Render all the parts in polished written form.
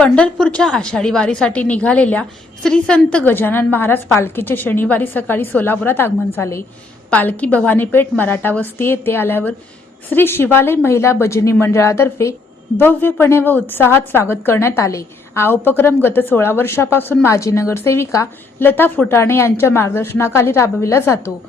पंढरपूरच्या आषाढी वारीसाठी निघालेल्या श्री संत गजानन महाराज पालखीचे शनिवारी सकाळी सोलापुरात आगमन झाले। पालखी भवानीपेठ मराठा वस्ती येथे आल्यावर श्री शिवालय महिला भजनी मंडळातर्फे भव्यपणे व उत्साहात स्वागत करण्यात आले। हा उपक्रम गत 16 वर्षापासून माजी नगरसेविका लता फुटाणे यांच्या मार्गदर्शनाखाली राबविला जातो।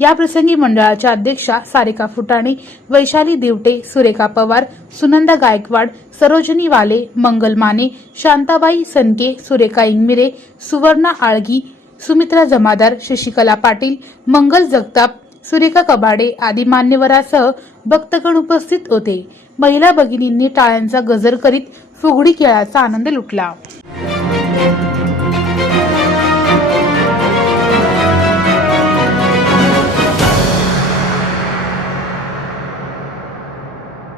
या प्रसंगी मंडळाच्या अध्यक्षा सारिका फुटाणे, वैशाली दिवटे, सुरेखा पवार, सुनंदा गायकवाड, सरोजनी वाले, मंगल माने, शांताबाई सनके, सुरेखा इंगमिरे, सुवर्णा आळगी, सुमित्रा जमादार, शशिकला पाटील, मंगल जगताप, सुरेखा कबाडे आदी मान्यवरांसह भक्तगण उपस्थित होते। महिला भगिनींनी टाळ्यांचा गजर करीत फुगडी खेळाचा आनंद लुटला।